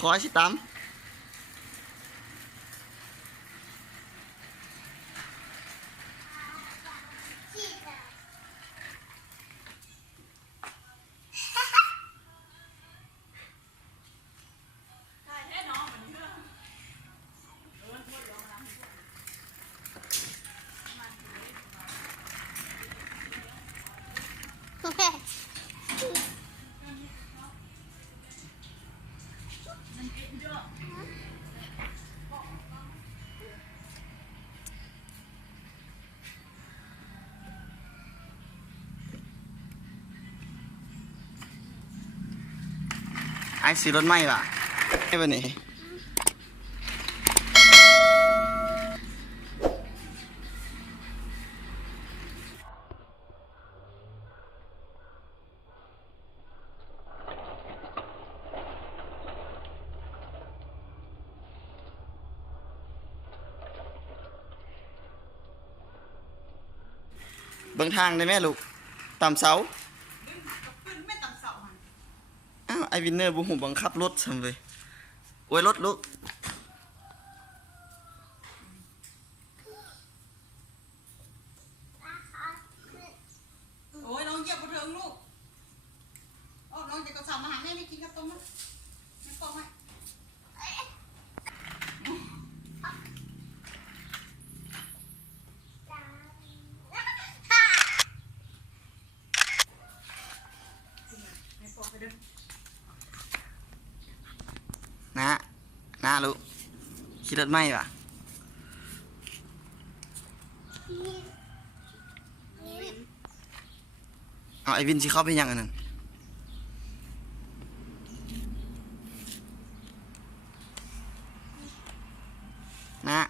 คอยสิตามไอ้สีรถไหม้ป่ะไอ้เป็นนี่เบิ่งทางได้ไหมลูกตามเสาอ้าวไอวินเนอร์บุหูบังคับรถทำเลยโอ้ยรถลูกโอ้ยน้องเหยียบบนเทิงลูกโอ้น้องจะกระสับมาหาแม่ไม่กินข้าวต้มมั้ยไม่ต้มไหมนะลูกขี่รถไหม้ป่ะเอาไอวินสิเข้าไปยังอันนั้นนะ